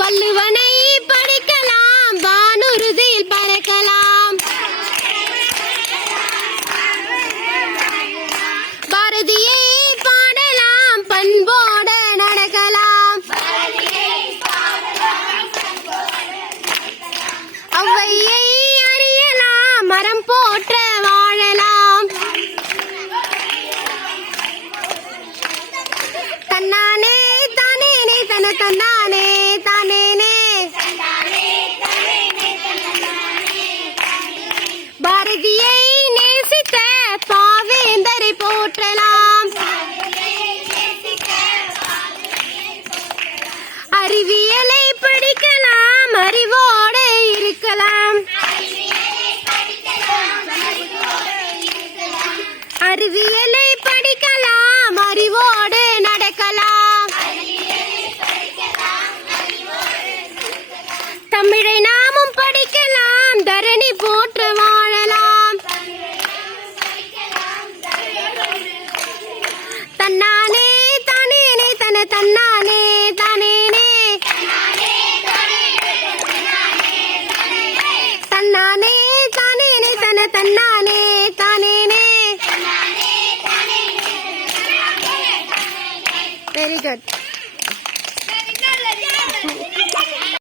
வள்ளுவனை படிக்கலாம் வானுறுதியில் பறக்கலாம். பாரதியை பாடலாம் பண்போட நடக்கலாம். அவையை அறியலாம் மரம் போற்ற வாழலாம். தன்னானே தானேனே தன தன்னா দিয়ে தன்னானே தானேனே தன தன்னானே தானேனே. Very good